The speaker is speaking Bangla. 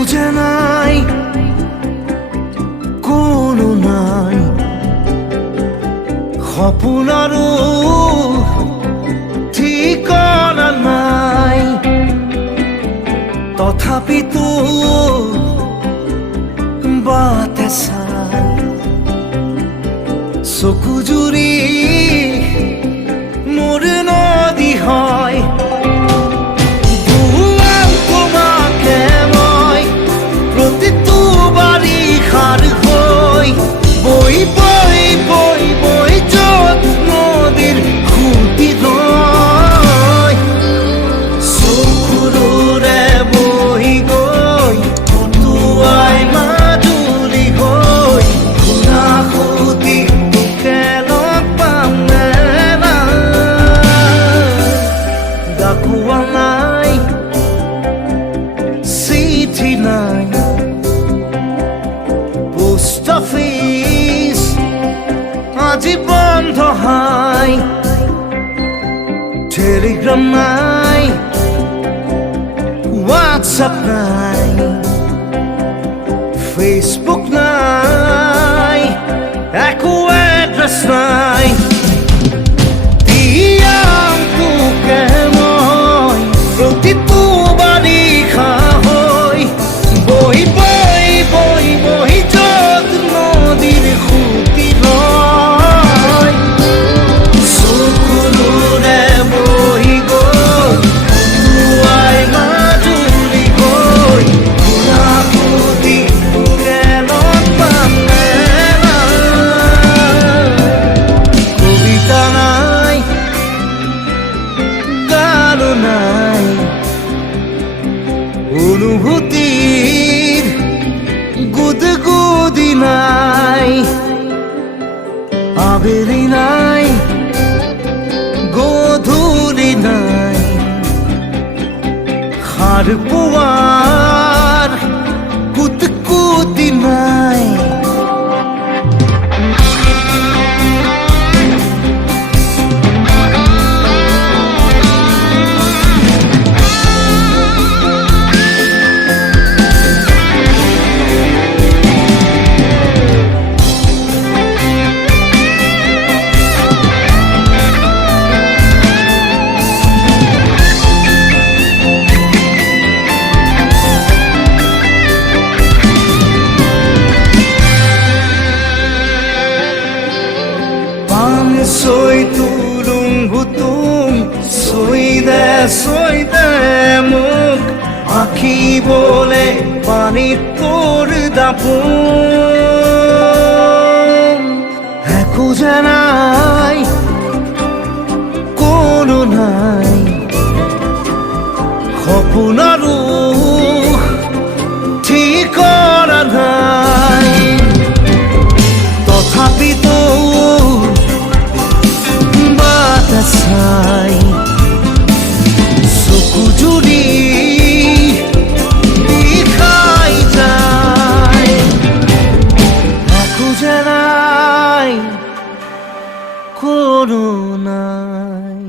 খুঁজে নাই, কোনো নাই সপোনৰো ঠিকনা নাই। তথাপিতো বাটে চাই চকু জুৰি মোৰ নদী হয়। তোমাকে মই প্ৰতিটো বাৰিষাৰ হৈ বৈ বৈ বৈ বৈ যত নদীৰ খুঁটি লৈ চকুৰে বহি গৈ পটুৱাই মাজুলী গৈ খুনা খুটি তোকে লগ পাম নে ডাকুৱা নাই, চিঠি নাই, পোষ্ট অফিচ আজি বন্ধ হাই, টেলিগ্রাম নাই, হোয়াটসঅ্যাপ নাই, ফেসবুক নাই, একো এড্রেস নাই। দিয়াম তোকে মই প্ৰতিটো বাৰিষা হৈ বৈ বৈ বৈ বৈ যত নদীৰ খুঁটি লৈ চকুৰে বহি গৈ পটুৱাই মাজুলী গৈ খুনা খুটি তোকে লগ পাম নে কবিতা নাই, গানো নাই, অনুভূতিৰ গুদগুদি নাই, আবেলি নাই, গধূলি নাই, সাৰ পোৱাৰ কুটকুটি নাই। Soy tulung butung, soy de muk, akhi bole pani tor dapun. Hai khuje nai, kono nai, সপোনৰো ঠিকনা নাই। তথাপিতো চাই চকু জুৰি বিষাই যায়, খোজে নাই, কোনো নাই।